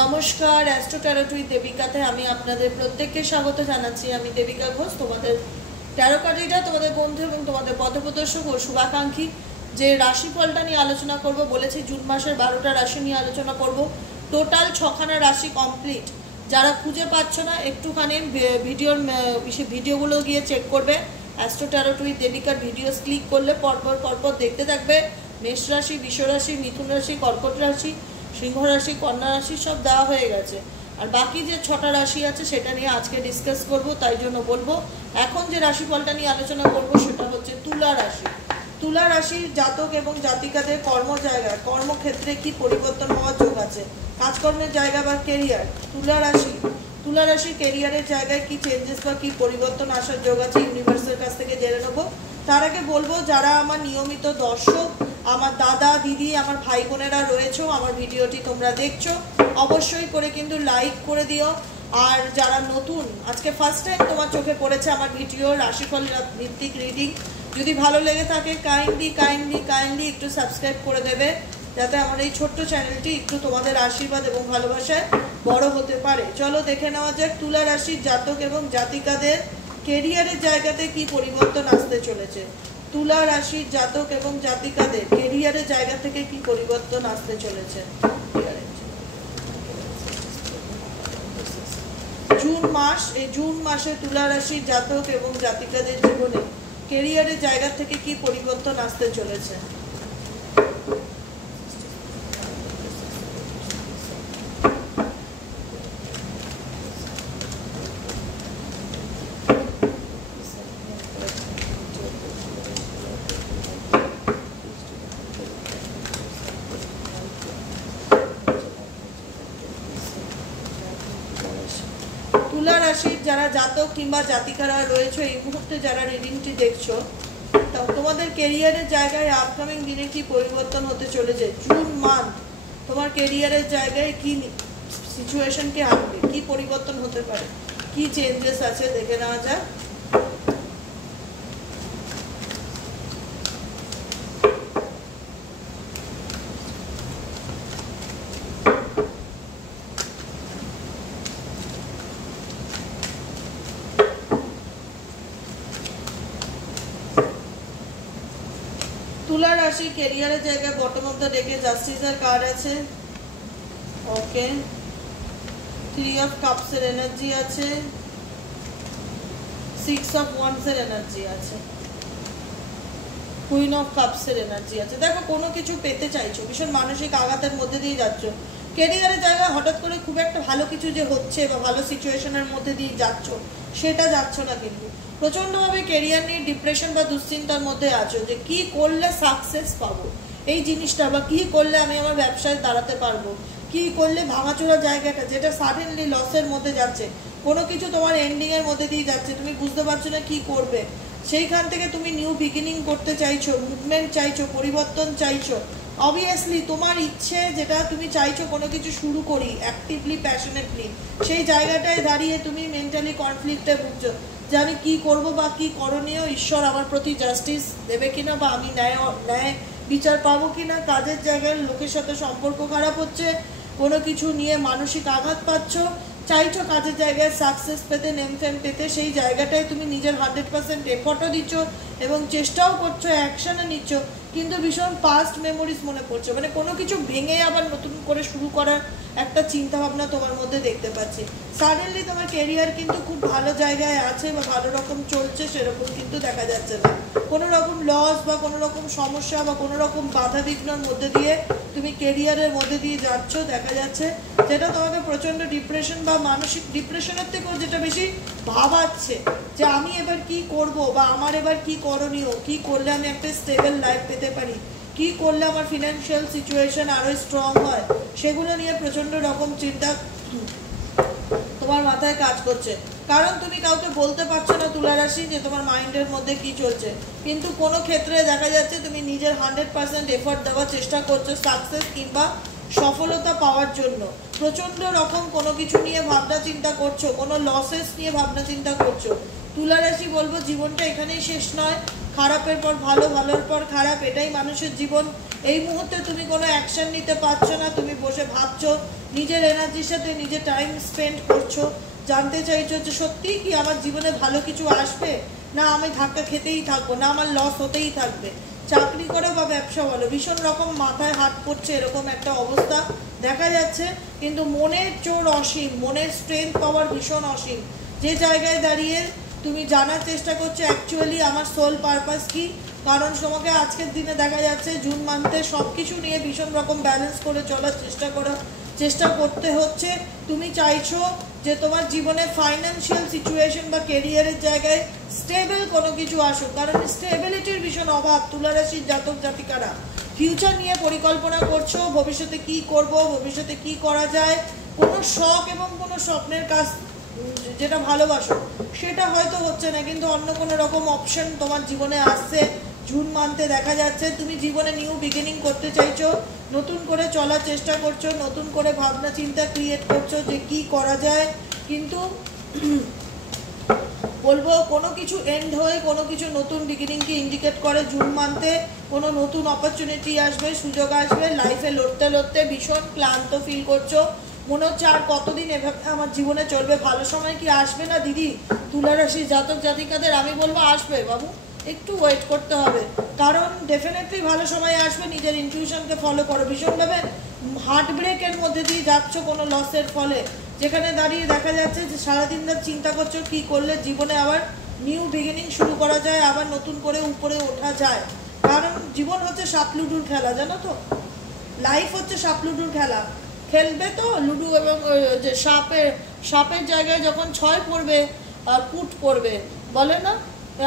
নমস্কার, astro Tarot with দেবিকাতে আমি আপনাদের প্রত্যেককে স্বাগত জানাচ্ছি। আমি দেবিকা ঘোষ, তোমাদের ট্যারো কার্ড রিডার, তোমাদের বন্ধু এবং তোমাদের পথপ্রদর্শক ও শুভাকাঙ্ক্ষী। যে রাশিফলটা নিয়ে আলোচনা করব বলেছি, জুন মাসের 12টা রাশি নিয়ে আলোচনা করব। টোটাল 6খানা রাশি কমপ্লিট। যারা খুঁজে পাচ্ছ না, একটুখানি ভিডিওগুলো গিয়ে চেক করবে। অ্যাস্ট্রো ট্যারো উইথ দেবিকার ভিডিওস ক্লিক করলে পরপর দেখতে থাকবে। মেষ রাশি, বৃষ রাশি, মিথুন রাশি, কর্কট রাশি, সিংহ রাশি, কন্যা রাশি সব দেওয়া হয়ে গেছে। আর বাকি যে 6টা রাশি আছে সেটা নিয়ে আজকে ডিসকাস করব। তাই জন্য বলবো, এখন যে রাশিফলটা নিয়ে আলোচনা করব সেটা হচ্ছে তুলা রাশি। তুলা রাশির জাতক এবং জাতিকাদের কর্মক্ষেত্রে কি পরিবর্তন হওয়ার যোগ আছে, কাজকর্মের জায়গা বা কেরিয়ার। তুলা রাশির কেরিয়ারের জায়গায় কি চেঞ্জেস বা কি পরিবর্তন আসার যোগ আছে, ইউনিভার্সের কাছ থেকে জেনে নেবো। তার আগে বলবো, যারা আমার নিয়মিত দর্শক, আমার দাদা দিদি, আমার ভাই বোনেরা রয়েছে, আমার ভিডিওটি তোমরা দেখছো, অবশ্যই করে কিন্তু লাইক করে দিও। আর যারা নতুন, আজকে ফার্স্ট টাইম তোমার চোখে পড়েছে আমার ভিডিও রাশিফল ভিত্তিক রিডিং, যদি ভালো লেগে থাকে কাইন্ডলি একটু সাবস্ক্রাইব করে দেবে, যাতে আমার এই ছোট্ট চ্যানেলটি একটু তোমাদের আশীর্বাদ এবং ভালোবাসায় বড় হতে পারে। চলো দেখে নেওয়া যাক তুলা রাশির জাতক এবং জাতিকাদের কেরিয়ারের জায়গাতে কি পরিবর্তন আসতে চলেছে। তুলা রাশির জাতক এবং জাতিকাদের কেরিয়ারের জায়গা থেকে কি পরিবর্তন আসতে চলেছে। জুন মাসে তুলা রাশির জাতক এবং জাতিকাদের জীবনে কেরিয়ারের জায়গা থেকে কি পরিবর্তন আসতে চলেছে। তুলা রাশির যারা জাতক কিংবা জাতিকারা রয়েছে, এই মুহূর্তে যারা রিডিংটি দেখছো, তোমাদের কেরিয়ারের জায়গায় আপকামিং দিনে কি পরিবর্তন হতে চলেছে। জুন মান্থ তোমার কেরিয়ারের জায়গায় কি সিচুয়েশনকে আনবে, কি পরিবর্তন হতে পারে, কি চেঞ্জেস আছে দেখে নেওয়া যাক। তুলা রাশি ক্যারিয়ারের জায়গায় বটম অফ দ্য ডেকে জাস্টিসের কার্ড আছে। ওকে, 3 অফ কাপস এর এনার্জি আছে, 6 অফ ওয়ান্স এর এনার্জি আছে, কুইন অফ কাপস এর এনার্জি আছে। দেখো, কোনো কিছু পেতে চাইছো, ভীষণ মানসিক আঘাতের মধ্যে দিয়ে যাচ্ছ। ক্যারিয়ারের জায়গায় হঠাৎ করে খুব একটা ভালো কিছু যে হচ্ছে বা ভালো সিচুয়েশনের মধ্যে দিয়ে যাচ্ছ, সেটা যাচ্ছ না, কিন্তু প্রচন্ডভাবে ক্যারিয়ার নিয়ে ডিপ্রেশন বা দুশ্চিন্তার মধ্যে আছো যে কি করলে সাকসেস পাবো এই জিনিসটা, বা কি করলে আমি আমার ব্যবসায় দাঁড়াতে পারবো, কি করলে ভাঙাচোরা জায়গাটা যেটা সাডেনলি লসের মধ্যে যাচ্ছে, কোনো কিছু তোমার এন্ডিং এর মধ্যে দিয়ে যাচ্ছে, তুমি বুঝতে পারছো না কি করবে। সেইখান থেকে তুমি নিউ বিগিনিং করতে চাইছো, মুভমেন্ট চাইছো, পরিবর্তন চাইছো। অবভিয়াসলি তোমার ইচ্ছে যেটা তুমি চাইছো কোনো কিছু শুরু করি অ্যাক্টিভলি, প্যাশনেটলি, সেই জায়গাটায় দাঁড়িয়ে তুমি মেন্টালি কনফ্লিক্টে ভুগছো যে আমি কি করব বা কি করণীয়, ঈশ্বর আমার প্রতি জাস্টিস দেবে কিনা, বা আমি ন্যায় বিচার পাবো কিনা। কাজের জায়গায় লোকের সাথে সম্পর্ক খারাপ হচ্ছে, কোনো কিছু নিয়ে মানসিক আঘাত পাচ্ছ, চাইছো কাজের জায়গায় সাকসেস পেতে, নেম ফেম পেতে, সেই জায়গাটায় তুমি নিজের 100% এফর্টও দিচ্ছ এবং চেষ্টাও করছো, অ্যাকশনও নিচ্ছ, কিন্তু ভীষণ পাস্ট মেমোরিজ মনে পড়ছে, মানে কোনো কিছু ভেঙে আবার নতুন করে শুরু করার একটা চিন্তা ভাবনা তোমার মধ্যে দেখতে পাচ্ছি। সাডেনলি তোমার ক্যারিয়ার কিন্তু খুব ভালো জায়গায় আছে বা ভালো রকম চলছে, সেরকম কিন্তু দেখা যাচ্ছে না। কোনো রকম লস বা কোনো রকম সমস্যা বা কোনো রকম বাধা বিঘ্নর মধ্যে দিয়ে তুমি ক্যারিয়ারের মধ্যে দিয়ে যাচ্ছ দেখা যাচ্ছে, যেটা তোমাকে প্রচণ্ড ডিপ্রেশন বা মানসিক ডিপ্রেশনের থেকেও যেটা বেশি ভাবাচ্ছে যে আমি এবার কি করব, বা আমার এবার কি করণীয়, কি করলে আমি একটা স্টেবল লাইফ পেতে পারি, কি করলে আমার ফিনান্সিয়াল সিচুয়েশন আরো স্ট্রং হয়, সেগুলো নিয়ে প্রচন্ড রকম চিন্তা তোমার মাথায় কাজ করছে। কারণ তুমি কাউকে বলতে পারছো না তুলা রাশি যে তোমার মাইন্ডের মধ্যে কি চলছে, কিন্তু কোনো ক্ষেত্রে দেখা যাচ্ছে তুমি নিজের 100% এফর্ট দেওয়ার চেষ্টা করছো সাকসেস কিংবা সফলতা পাওয়ার জন্য। প্রচন্ড রকম কোনো কিছু নিয়ে ভাবনা চিন্তা করছো, কোনো লসেস নিয়ে ভাবনা চিন্তা করছো। তুলা রাশি বলবো, জীবনটা এখানেই শেষ নয়, খারাপের পর ভালো, ভালোর পর খারাপ, এটাই মানুষের জীবন। এই মুহূর্তে তুমি কোনো অ্যাকশন নিতে পারছো না, তুমি বসে ভাবছো, নিজের এনার্জির সাথে নিজে টাইম স্পেন্ড করছো, জানতে চাইছো যে সত্যিই কি আমার জীবনে ভালো কিছু আসবে, না আমি ধাক্কা খেতেই থাকবো, না আমার লস হতেই থাকবে। চাকরি করো বা ব্যবসা বলো, ভীষণ রকম মাথায় হাত পড়ছে এরকম একটা অবস্থা দেখা যাচ্ছে। কিন্তু মনের জোর অসীম, মনের স্ট্রেংথ পাওয়ার ভীষণ অসীম। যে জায়গায় দাঁড়িয়ে তুমি জানার চেষ্টা করছো অ্যাকচুয়ালি আমার সোল পারপাস কি। কারণ তোমাকে আজকের দিনে দেখা যাচ্ছে জুন মান্থে সব কিছু নিয়ে ভীষণ রকম ব্যালেন্স করে চলার চেষ্টা করতে হচ্ছে। তুমি চাইছো যে তোমার জীবনে ফাইন্যান্সিয়াল সিচুয়েশন বা কেরিয়ারের জায়গায় স্টেবল কোনো কিছু আসুক, কারণ স্টেবিলিটির ভীষণ অভাব তুলা রাশির জাতক জাতিকারা। ফিউচার নিয়ে পরিকল্পনা করছো, ভবিষ্যতে কি করব, ভবিষ্যতে কি করা যায়, কোনো শখ এবং কোনো স্বপ্নের কাজ যেটা ভালোবাসো সেটা হয়তো হচ্ছে না, কিন্তু অন্য কোনো রকম অপশন তোমার জীবনে আসছে জুন মান্থে দেখা যাচ্ছে। তুমি জীবনে নিউ বিগিনিং করতে চাইছো, নতুন করে চলার চেষ্টা করছো, নতুন করে ভাবনা চিন্তা ক্রিয়েট করছো যে কি করা যায়। কিন্তু বলবো কোনো কিছু এন্ড হয়ে কোনো কিছু নতুন বিগিনিংকে ইন্ডিকেট করে জুন মান্থে। কোনো নতুন অপরচুনিটি আসবে, সুযোগ আসবে। লাইফে লড়তে লড়তে ভীষণ ক্লান্ত ফিল করছো, মনে হচ্ছে আর কতদিন এভাবে আমার জীবনে চলবে, ভালো সময় কি আসবে না দিদি? তুলা রাশির জাতক জাতিকাদের আমি বলবো আসবে বাবু, একটু ওয়েট করতে হবে, কারণ ডেফিনেটলি ভালো সময় আসবে। নিজের ইনটিউশনকে ফলো করো। ভীষণভাবে হার্ট ব্রেকের মধ্যে দিয়ে যাচ্ছ কোনো লসের ফলে, যেখানে দাঁড়িয়ে দেখা যাচ্ছে যে সারাদিন ধর চিন্তা করছো কি করলে জীবনে আবার নিউ বিগিনিং শুরু করা যায়, আবার নতুন করে উপরে ওঠা যায়। কারণ জীবন হচ্ছে সাপ লুডুর খেলা, জানো তো, লাইফ হচ্ছে সাপ লুডুর খেলা। খেলবে তো লুডু, এবং যে সাপের জায়গায় যখন 6 পড়বে আর পুট পড়বে বলে না,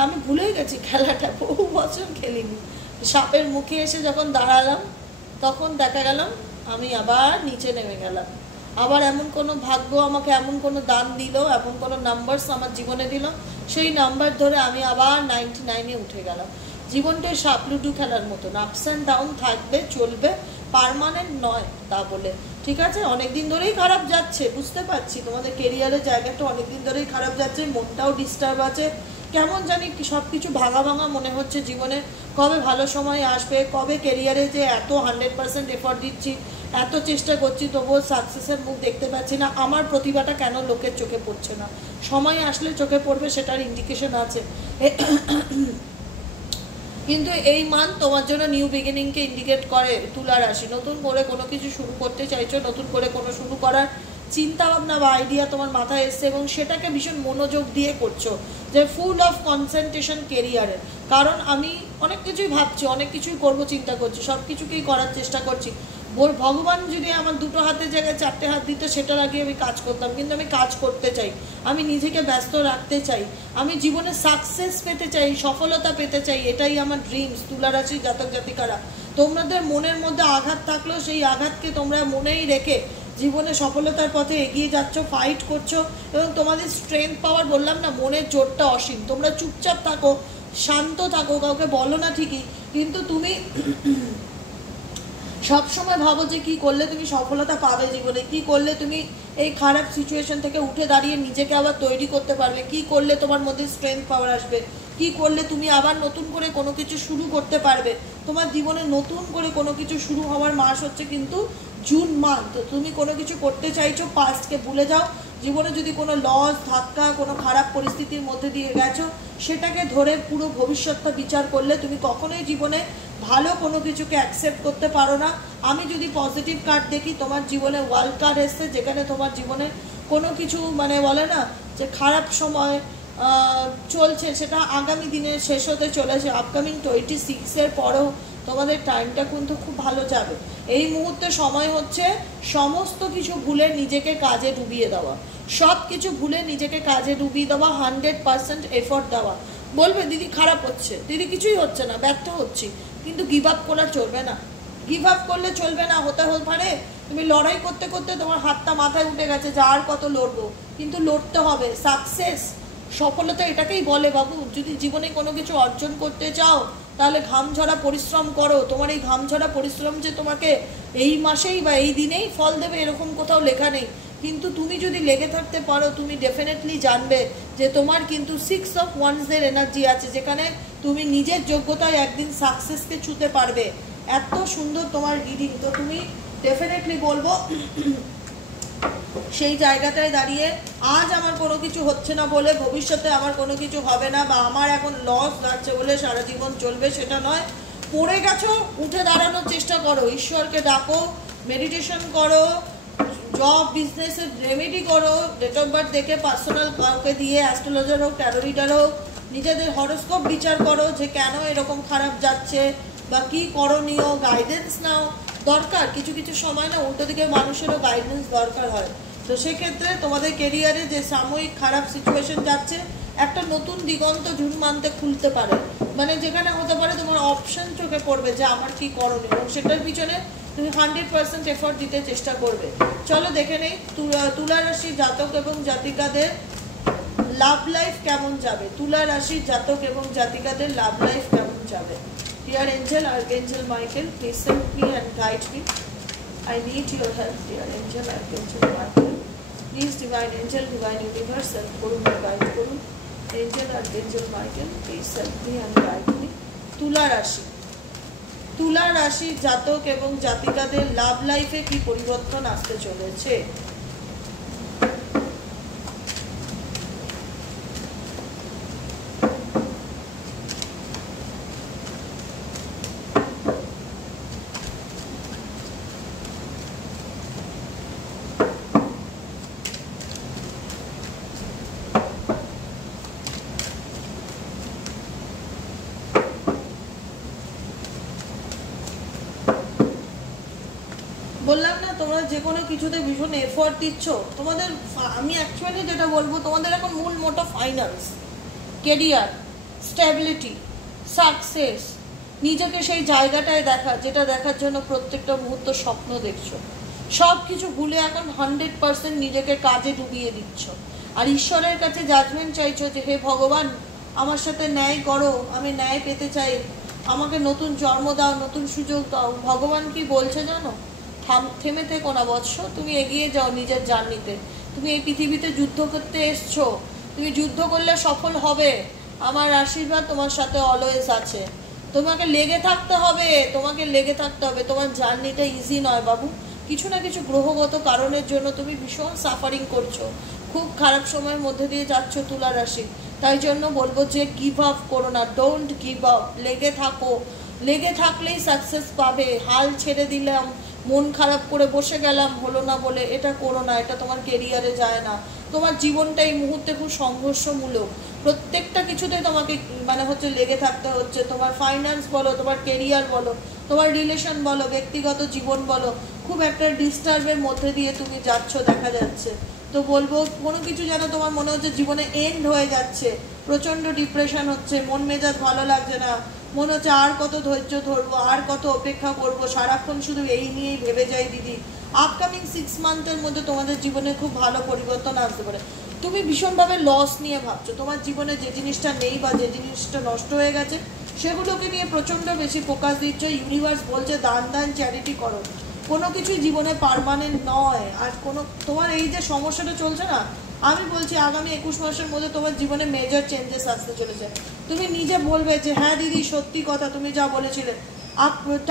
আমি ভুলেই গেছি খেলাটা, বহু বছর খেলিনি। সাপের মুখে এসে যখন দাঁড়ালাম তখন দেখা গেলাম আমি আবার নিচে নেমে গেলাম। আবার এমন কোনো ভাগ্য আমাকে এমন কোনো দান দিল, এমন কোনো নাম্বারস আমার জীবনে দিল, সেই নাম্বার ধরে আমি আবার 99-এ উঠে গেলাম। জীবনটা সাপ লুডু খেলার মতন, আপস অ্যান্ড ডাউন থাকবে, চলবে, পার্মানেন্ট নয় তা বলে। ঠিক আছে, অনেকদিন ধরেই খারাপ যাচ্ছে, বুঝতে পারছি তোমাদের কেরিয়ারের জায়গাটা অনেকদিন ধরেই খারাপ যাচ্ছে, মনটাও ডিস্টার্ব আছে, কেমন জানি সব কিছু ভাঙা ভাঙা মনে হচ্ছে জীবনে। কবে ভালো সময় আসবে, কবে কেরিয়ারে যে এত 100% এফর্ট দিচ্ছি, এত চেষ্টা করছি, তবুও সাকসেসের মুখ দেখতে পাচ্ছি না। আমার প্রতিভাটা কেন লোকের চোখে পড়ছে না? সময় আসলে চোখে পড়বে, সেটার ইন্ডিকেশন আছে। কিন্তু এই মান তোমার জন্য নিউ বিগিনিংকে ইন্ডিকেট করে তুলা রাশি। নতুন করে কোনো কিছু শুরু করতে চাইছো, নতুন করে কোনো শুরু করার চিন্তা ভাবনা বা আইডিয়া তোমার মাথায় এসছে, এবং সেটাকে ভীষণ মনোযোগ দিয়ে করছো, যে ফুল অফ কনসেন্ট্রেশন কেরিয়ারের। কারণ আমি অনেক কিছুই ভাবছি, অনেক কিছুই করবো চিন্তা করছি, সব কিছুকেই করার চেষ্টা করছি। ভগবান যদি আমার 2 হাতের জায়গায় 4টে হাত দিত, সেটার আগে আমি কাজ করতাম, কিন্তু আমি কাজ করতে চাই, আমি নিজেকে ব্যস্ত রাখতে চাই, আমি জীবনে সাকসেস পেতে চাই, সফলতা পেতে চাই, এটাই আমার ড্রিমস। তুলা রাশির জাতক জাতিকারা, তোমাদের মনের মধ্যে আঘাত থাকলেও সেই আঘাতকে তোমরা মনেই রেখে জীবনে সফলতার পথে এগিয়ে যাচ্ছ, ফাইট করছো, এবং তোমাদের স্ট্রেংথ পাওয়ার, বললাম না, মনের জোরটা অসীম। তোমরা চুপচাপ থাকো, শান্ত থাকো, কাউকে বলো না ঠিকই, কিন্তু তুমি সবসময় ভাবো যে কি করলে তুমি সফলতা পাবে জীবনে, কি করলে তুমি এই খারাপ সিচুয়েশন থেকে উঠে দাঁড়িয়ে নিজেকে আবার তৈরি করতে পারবে, কি করলে তোমার মধ্যে স্ট্রেংথ পাওয়ার আসবে, কি করলে তুমি আবার নতুন করে কোনো কিছু শুরু করতে পারবে। তোমার জীবনে নতুন করে কোনো কিছু শুরু হওয়ার মাস হচ্ছে কিন্তু জুন মান্থ। তুমি কোনো কিছু করতে চাইছো, পাস্টকে ভুলে যাও। জীবনে যদি কোনো লস, ধাক্কা, কোনো খারাপ পরিস্থিতির মধ্যে দিয়ে গেছো, সেটাকে ধরে পুরো ভবিষ্যৎটা বিচার করলে তুমি কখনোই জীবনে ভালো কোনো কিছুকে অ্যাকসেপ্ট করতে পারো না। আমি যদি পজিটিভ কার্ড দেখি, তোমার জীবনে ওয়ার্ল্ড কার্ড এসছে, যেখানে তোমার জীবনে কোনো কিছু মানে বলে না যে খারাপ সময় চলছে, সেটা আগামী দিনে শেষ হতে চলেছে। আপকামিং 26-এর পরেও তোমাদের টাইমটা কিন্তু খুব ভালো যাবে। এই মুহূর্তে সময় হচ্ছে সমস্ত কিছু ভুলে নিজেকে কাজে ডুবিয়ে দেওয়া, সব কিছু ভুলে নিজেকে কাজে ডুবিয়ে দেওয়া, 100% এফর্ট দেওয়া। বলবে দিদি খারাপ হচ্ছে, দিদি কিছুই হচ্ছে না, ব্যর্থ হচ্ছি, কিন্তু গিভ আপ করা চলবে না। গিভ আপ করলে চলবে না, হতে পারে তুমি লড়াই করতে করতে তোমার হাতটা মাথায় উঠে গেছে যে আর কত লড়বো, কিন্তু লড়তে হবে। সাকসেস, সফলতা এটাকেই বলে বাবু। যদি জীবনে কোনো কিছু অর্জন করতে চাও, তাহলে ঘামঝরা পরিশ্রম করো। তোমার এই ঘামঝরা পরিশ্রম যে তোমাকে এই মাসেই বা এই দিনেই ফল দেবে এরকম কোথাও লেখা নেই, কিন্তু তুমি যদি লেগে থাকতে পারো, তুমি ডেফিনেটলি জানবে যে তোমার কিন্তু 6 অফ ওয়ান্সের এনার্জি আছে, যেখানে তুমি নিজের যোগ্যতায় একদিন সাকসেসকে ছুঁতে পারবে। এত সুন্দর তোমার রিডিং, তো তুমি ডেফিনেটলি বলবো সেই জায়গাটায় দাঁড়িয়ে আজ আমার কোনো কিছু হচ্ছে না বলে ভবিষ্যতে আমার কোনো কিছু হবে না, বা আমার এখন লস যাচ্ছে বলে সারা জীবন চলবে সেটা নয়। পড়ে গেছো, উঠে দাঁড়ানোর চেষ্টা করো, ঈশ্বরকে ডাকো, মেডিটেশন করো, জব বিজনেসের রেমেডি করো, ডেট অফ বার্থ দেখে পার্সোনাল কাউকে দিয়ে অ্যাস্ট্রোলজার হোক, ট্যারো রিডার হোক, নিজেদের হরোস্কোপ বিচার করো যে কেন এরকম খারাপ যাচ্ছে বা কী করণীয়, গাইডেন্স নাও। দরকার কিছু কিছু সময় না উল্টো দিকে মানুষেরও গাইডেন্স দরকার হয়। তো সেক্ষেত্রে তোমাদের কেরিয়ারে যে সাময়িক খারাপ সিচুয়েশন যাচ্ছে, একটা নতুন দিগন্ত ঝুড়মানতে খুলতে পারে, মানে যেখানে হতে পারে তোমার অপশন চোখে পড়বে যে আমার কি করণীয়, এবং সেটার পিছনে তুমি 100% এফোর্ট দিতে চেষ্টা করবে। চলো দেখে নেই তুলা রাশি জাতক এবং জাতিকাদের লাভ লাইফ কেমন যাবে। তুলা রাশির জাতক এবং জাতিকাদের লাভ লাইফ কেমন যাবে। Dear angel, archangel Michael, please help me and guide me. I need your help, dear angel, archangel Michael. Please divine angel, divine universe, help করুন, guide করুন। Angel, archangel Michael, please help me and guide me. তুলা রাশি, তুলা রাশি জাতক এবং জাতিকাদের লাভ লাইফে কি পরিবর্তন আসতে চলেছে। বললাম না তোমরা যে কোনো কিছুতে ভীষণ এফোর্ট দিচ্ছ, তোমাদের আমি অ্যাকচুয়ালি যেটা বলবো তোমাদের এখন মূল মোটো ফাইন্যান্স, কেরিয়ার, স্টেবিলিটি, সাকসেস, নিজেকে সেই জায়গাটায় দেখা যেটা দেখার জন্য প্রত্যেকটা মুহূর্ত স্বপ্ন দেখছো, সব কিছু ভুলে এখন 100% নিজেকে কাজে ডুবিয়ে দিচ্ছ। আর ঈশ্বরের কাছে জাজমেন্ট চাইছো যে হে ভগবান আমার সাথে ন্যায় করো, আমি ন্যায় পেতে চাই, আমাকে নতুন জন্ম দাও, নতুন সুযোগ দাও। ভগবান কি বলছে জানো, থেমে থেকো না বৎস, তুমি এগিয়ে যাও নিজের জার্নিতে। তুমি এই পৃথিবীতে যুদ্ধ করতে এসছো, তুমি যুদ্ধ করলে সফল হবে, আমার আশীর্বাদ তোমার সাথে অলওয়েজ আছে। তোমাকে লেগে থাকতে হবে, তোমাকে লেগে থাকতে হবে। তোমার জার্নিটা ইজি নয় বাবু, কিছু না কিছু গ্রহগত কারণের জন্য তুমি ভীষণ সাফারিং করছো, খুব খারাপ সময়ের মধ্যে দিয়ে যাচ্ছ তুলা রাশি। তাই জন্য বলবো যে গিভ আপ করো না, ডোন্ট গিভ আপ, লেগে থাকো। লেগে থাকলেই সাকসেস পাবে। হাল ছেড়ে দিলাম, মন খারাপ করে বসে গেলাম, হলো না বলে, এটা করো না, এটা তোমার কেরিয়ারে যায় না। তোমার জীবনটা এই মুহূর্তে খুব সংঘর্ষমূলক, প্রত্যেকটা কিছুতে তোমাকে মানে হচ্ছে লেগে থাকতে হচ্ছে। তোমার ফাইন্যান্স বলো, তোমার কেরিয়ার বলো, তোমার রিলেশন বলো, ব্যক্তিগত জীবন বলো, খুব একটা ডিস্টার্বের মধ্যে দিয়ে তুমি যাচ্ছ দেখা যাচ্ছে। তো বলবো কোনো কিছু যেন তোমার মনে হচ্ছে জীবনে এন্ড হয়ে যাচ্ছে, প্রচণ্ড ডিপ্রেশন হচ্ছে, মন মেজাজ ভালো লাগছে না, মনে হচ্ছে আর কত ধৈর্য ধরবো, আর কত অপেক্ষা করবো, সারাক্ষণ শুধু এই নিয়েই ভেবে যাই দিদি। আপকামিং 6 মান্থের মধ্যে তোমাদের জীবনে খুব ভালো পরিবর্তন আসতে পারে। তুমি ভীষণভাবে লস নিয়ে ভাবছো, তোমার জীবনে যে জিনিসটা নেই বা যে জিনিসটা নষ্ট হয়ে গেছে সেগুলোকে নিয়ে প্রচণ্ড বেশি ফোকাস দিচ্ছ। ইউনিভার্স বলছে দান দান চ্যারিটি করো, কোনো কিছুই জীবনে পার্মানেন্ট নয়। আর কোনো তোমার এই যে সমস্যাটা চলছে না, আমি বলছি আগামী 21 মাসের মধ্যে তোমার জীবনে মেজর চেঞ্জেস আসতে চলেছে। তুমি নিজে বলবে যে হ্যাঁ দিদি সত্যি কথা, তুমি যা বলেছিলে।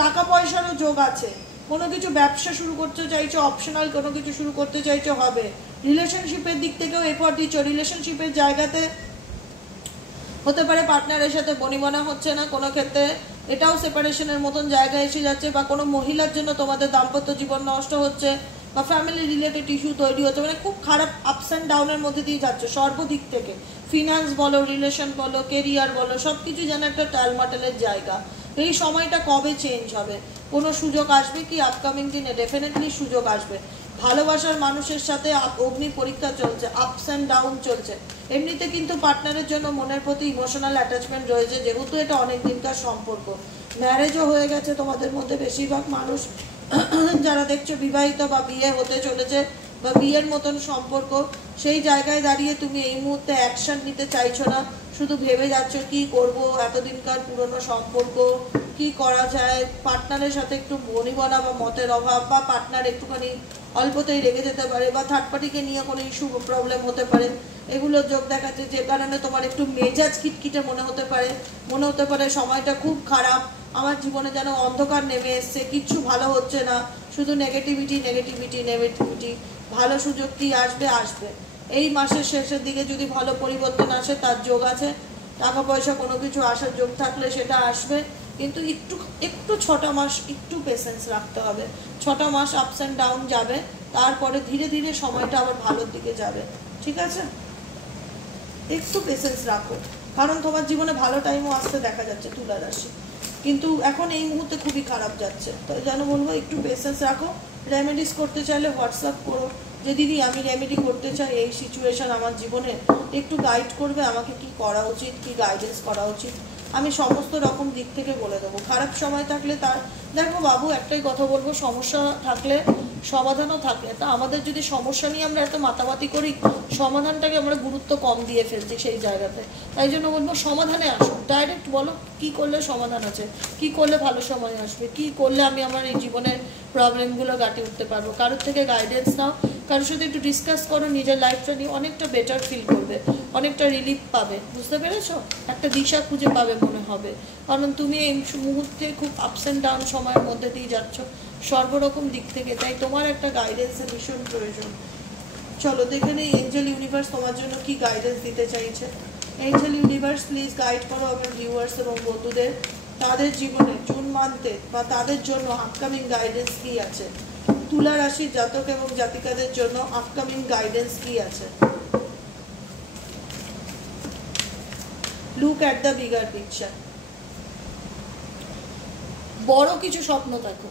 টাকা পয়সারও যোগ আছে, কোনো কিছু ব্যবসা শুরু করতে চাইছো, অপশনাল কোনো কিছু শুরু করতে চাইছো, হবে। রিলেশনশিপের দিক থেকেও এফোর্ট দিচ্ছ, রিলেশনশিপের জায়গাতে হতে পারে পার্টনারের সাথে বনিবনা হচ্ছে না, কোনো ক্ষেত্রে এটাও সেপারেশনের মতন জায়গায় এসে যাচ্ছে, বা কোনো মহিলার জন্য তোমাদের দাম্পত্য জীবন নষ্ট হচ্ছে, বা ফ্যামিলি রিলেটেড ইস্যু তৈরি হচ্ছে, মানে খুব খারাপ আপস অ্যান্ড ডাউনের মধ্যে দিয়ে যাচ্ছ সর্বদিক থেকে। ফিনান্স বলো, রিলেশন বলো, কেরিয়ার বলো, সব কিছু যেন একটা টালমাটালের জায়গা। এই সময়টা কবে চেঞ্জ হবে? কোনো সুযোগ আসবে কি আপকামিং দিনে? ডেফিনেটলি সুযোগ আসবে। ভালোবাসার মানুষের সাথে অগ্নি পরীক্ষা চলছে, আপস অ্যান্ড ডাউন চলছে। এমনিতে কিন্তু পার্টনারের জন্য মনের প্রতি ইমোশনাল অ্যাটাচমেন্ট রয়েছে, যেহেতু এটা অনেক দিনকার সম্পর্ক। ম্যারেজও হয়ে গেছে তোমাদের মধ্যে বেশিরভাগ মানুষ যারা দেখছো বিবাহিত বা বিয়ে হতে চলেছে বা বিয়ের মতন সম্পর্ক। সেই জায়গায় দাঁড়িয়ে তুমি এই মুহূর্তে অ্যাকশন নিতে চাইছো না, শুধু ভেবে যাচ্ছ কি করব, এতদিনকার পুরনো সম্পর্ক কি করা যায়। পার্টনারের সাথে একটু বনিবনা বা মতের অভাব, বা পার্টনার একটুখানি অল্পতেই রেগে যেতে পারে, বা থার্ড পার্টিকে নিয়ে কোনো ইস্যু প্রবলেম হতে পারে, এগুলো যোগ দেখাচ্ছে। যে কারণে তোমার একটু মেজাজ কিটকিটে মনে হতে পারে সময়টা খুব খারাপ, আমার জীবনে যেন অন্ধকার নেমে এসছে, কিচ্ছু ভালো হচ্ছে না, শুধু নেগেটিভিটি নেগেটিভিটি নেগেটিভিটি। ভালো সুযোগ কি আসবে? আসবে। এই মাসের শেষের দিকে যদি ভালো পরিবর্তন আসে তার যোগ আছে, টাকা পয়সা কোনো কিছু আসার যোগ থাকলে সেটা আসবে, কিন্তু একটু একটু 6টা মাস একটু পেশেন্স রাখতে হবে। 6টা মাস আপস অ্যান্ড ডাউন যাবে, তারপরে ধীরে ধীরে সময়টা আবার ভালোর দিকে যাবে, ঠিক আছে? একটু পেশেন্স রাখো, কারণ তোমার জীবনে ভালো টাইমও আসতে দেখা যাচ্ছে তুলা রাশি, কিন্তু এখন এই মুহূর্তে খুবই খারাপ যাচ্ছে। তো যেন বলবো একটু পেশেন্স রাখো। রেমেডিস করতে চাইলে হোয়াটসঅ্যাপ করো যে দিদি আমি রেমেডি করতে চাই, এই সিচুয়েশান আমার জীবনে, একটু গাইড করবে আমাকে কি করা উচিত, কি গাইডেন্স করা উচিত, আমি সমস্ত রকম দিক থেকে বলে দেবো। খারাপ সময় থাকলে তার দেখো বাবু, একটাই কথা বলবো, সমস্যা থাকলে সমাধানও থাকে। তা আমাদের যদি সমস্যা নিয়ে আমরা এত মাতামাতি করি, সমাধানটাকে আমরা গুরুত্ব কম দিয়ে ফেলছি সেই জায়গাতে। তাই জন্য বলবো সমাধানে আসো, ডাইরেক্ট বলো কি করলে সমাধান আছে, কি করলে ভালো সময় আসবে, কি করলে আমি আমার এই জীবনের প্রবলেমগুলো কাটিয়ে উঠতে পারবো। কারোর থেকে গাইডেন্স নাও, কারোর সাথে একটু ডিসকাস করো, নিজের লাইফটা নিয়ে অনেকটা বেটার ফিল করবে, অনেকটা রিলিফ পাবে, বুঝতে পেরেছো? একটা দিশা খুঁজে পাবে মনে হবে, কারণ তুমি এই মুহূর্তে খুব আপস অ্যান্ড ডাউন সময়ের মধ্যে দিয়ে যাচ্ছ সর্বরকম দিক থেকে, তাই তোমার একটা গাইডেন্সের ভীষণ প্রয়োজন। চলো দেখে নেই এঞ্জেল ইউনিভার্স তোমার জন্য কি গাইডেন্স দিতে চাইছে। এঞ্জেল ইউনিভার্স প্লিজ গাইড করো আমার ভিউয়ার্স এবং বন্ধুদের, তাদের জীবনে জুন মান্থে বা তাদের জন্য আপকামিং গাইডেন্স কি আছে, তুলা রাশির জাতক এবং জাতিকাদের জন্য আপকামিং গাইডেন্স কি আছে। Look at the bigger picture. বড় কিছু স্বপ্ন দেখো,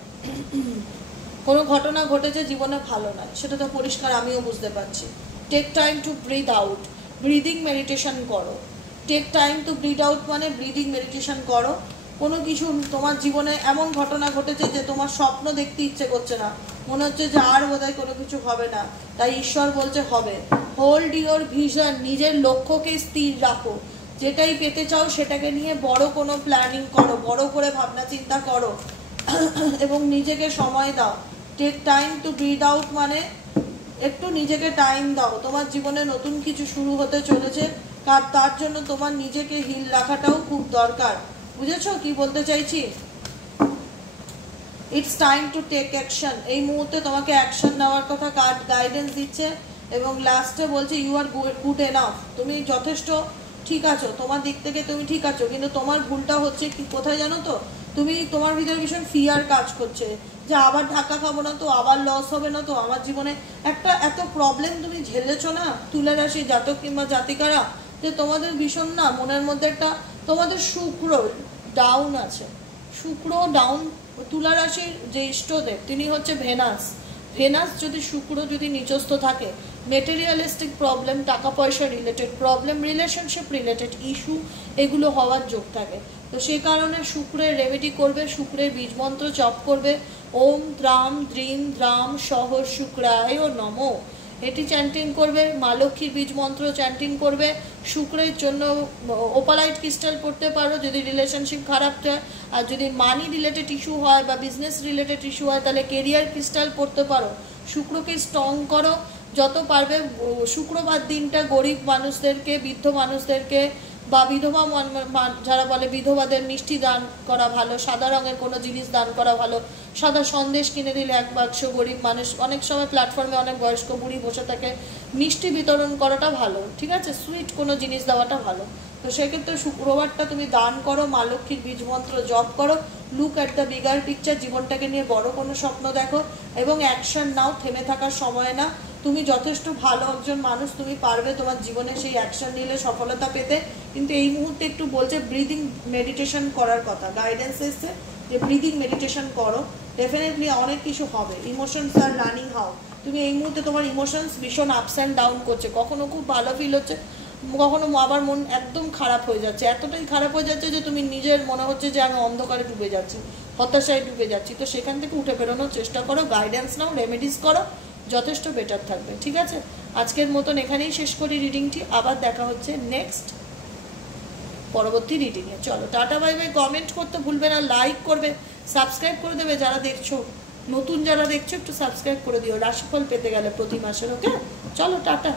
কোনো ঘটনা ঘটেছে জীবনে ভালো নয়, সেটা তো পরিষ্কার, আমিও বুঝতে পারছি। Take time to breathe out, breathing meditation করো। Take time to breathe out মানে ব্রিদিং মেডিটেশন করো। কোনো কিছু তোমার জীবনে এমন ঘটনা ঘটেছে যে তোমার স্বপ্ন দেখতে ইচ্ছে করছে না, মনে হচ্ছে যে আর বোধহয় কোনো কিছু হবে না, তাই ঈশ্বর বলছে হবে। হোল্ড ইওর ভিশন, নিজের লক্ষ্যকে স্থির রাখো, যেটাই পেতে চাও সেটাকে নিয়ে বড় কোনো প্ল্যানিং করো, বড় করে ভাবনা চিন্তা করো এবং নিজেকে সময় দাও। Take time to breathe out মানে একটু নিজেকে টাইম দাও, তোমার জীবনে নতুন কিছু শুরু হতে চলেছে, তার জন্য তোমার নিজেকে হিল রাখাটাও খুব দরকার। বুঝেছো কি বলতে চাইছি? It's time to take action, এই মুহূর্তে তোমাকে অ্যাকশন নেওয়ার কথা কার্ড গাইডেন্স দিচ্ছে এবং লাস্টে বলছে ইউ আর গুড এনাফ, তুমি যথেষ্ট ঠিক আছো, তোমার দিক থেকে তুমি ঠিক আছো, কিন্তু তোমার ভুলটা হচ্ছে কি কোথায় জানো তো, তুমি তোমার ভিতরে ভীষণ ফিয়ার কাজ করছে যে আবার ধাক্কা খাবো না তো, আবার লস হবে না তো, আমার জীবনে একটা এত প্রবলেম তুমি ঝেলেছো না তুলা রাশি জাতক কিংবা জাতিকারা, যে তোমাদের ভীষণ না মনের মধ্যে একটা, তোমাদের শুক্র ডাউন আছে, শুক্র ডাউন। তুলা রাশির যে ইষ্টদেব তিনি হচ্ছে ভেনাস, ভেনাস যদি শুক্র যদি নিচস্থ থাকে, মেটেরিয়ালিস্টিক প্রবলেম, টাকা পয়সা related problem, relationship related issue, এগুলো হওয়ার যোগ থাকে। তো সে কারণে শুক্রের রেমেডি করবে, শুক্রের বীজমন্ত্র জপ করবে, ওম দ্রাম দ্রিম দ্রাম সহ শুক্রায় নমো, এটি চ্যান্টিং করবে। মা লক্ষ্মীর বীজ মন্ত্র চ্যান্টিং করবে। শুক্রের জন্য ওপালাইট ক্রিস্টাল পড়তে পারো যদি রিলেশনশিপ খারাপ হয়, আর যদি মানি রিলেটেড ইস্যু হয় বা বিজনেস রিলেটেড ইস্যু হয় তাহলে কেরিয়ার ক্রিস্টাল পড়তে পারো। শুক্রকে স্ট্রং করো যত পারবে। শুক্রবার দিনটা গরিব মানুষদেরকে, বৃদ্ধ মানুষদেরকে বা বিধবা যারা বলে বিধবাদের মিষ্টি দান করা ভালো, সাদা রঙের কোনো জিনিস দান করা ভালো। সাদা সন্দেশ কিনে দিলে এক বাক্স, গরিব মানুষ অনেক সময় প্ল্যাটফর্মে অনেক বয়স্ক বুড়ি বসে থাকে, মিষ্টি বিতরণ করাটা ভালো, ঠিক আছে, সুইট কোনো জিনিস দেওয়াটা ভালো। তো সেক্ষেত্রে শুক্রবারটা তুমি দান করো, মা লক্ষ্মীর বীজ মন্ত্র জপ করো, look at the bigger picture, জীবনটাকে নিয়ে বড় কোনো স্বপ্ন দেখো এবং অ্যাকশন নাও, থেমে থাকার সময় না। তুমি যথেষ্ট ভালো একজন মানুষ, তুমি পারবে তোমার জীবনে সেই অ্যাকশন নিলে সফলতা পেতে। কিন্তু এই মুহূর্তে একটু বলছে ব্রিদিং মেডিটেশন করার কথা, গাইডেন্স এসছে যে ব্রিদিং মেডিটেশন করো, ডেফিনেটলি অনেক কিছু হবে। ইমোশনস আর রানিং হাউ, তুমি এই মুহূর্তে তোমার ইমোশনস ভীষণ আপস অ্যান্ড ডাউন করছে, কখনো খুব ভালো ফিল হচ্ছে, কখনো আবার মন একদম খারাপ হয়ে যাচ্ছে, এতটাই খারাপ হয়ে যাচ্ছে যে তুমি নিজের মনে হচ্ছে যে আমি অন্ধকারে ডুবে যাচ্ছি, হতাশায় ডুবে যাচ্ছি। তো সেখান থেকে উঠে বেরোনোর চেষ্টা করো, গাইডেন্স নাও, রেমেডিস করো, যথেষ্ট বেটার থাকবে। ঠিক আছে, আজকের মতন এখানেই শেষ করি রিডিংটি, আবার দেখা হচ্ছে নেক্সট পরবর্তী রিডিংয়ে। চলো টাটা বাই বাই। কমেন্ট করতে ভুলবে না, লাইক করবে, সাবস্ক্রাইব করে দেবে যারা দেখছো, নতুন যারা দেখছো একটু সাবস্ক্রাইব করে দিও রাশিফল পেতে গেলে প্রতি মাসের। ওকে, চলো টাটা।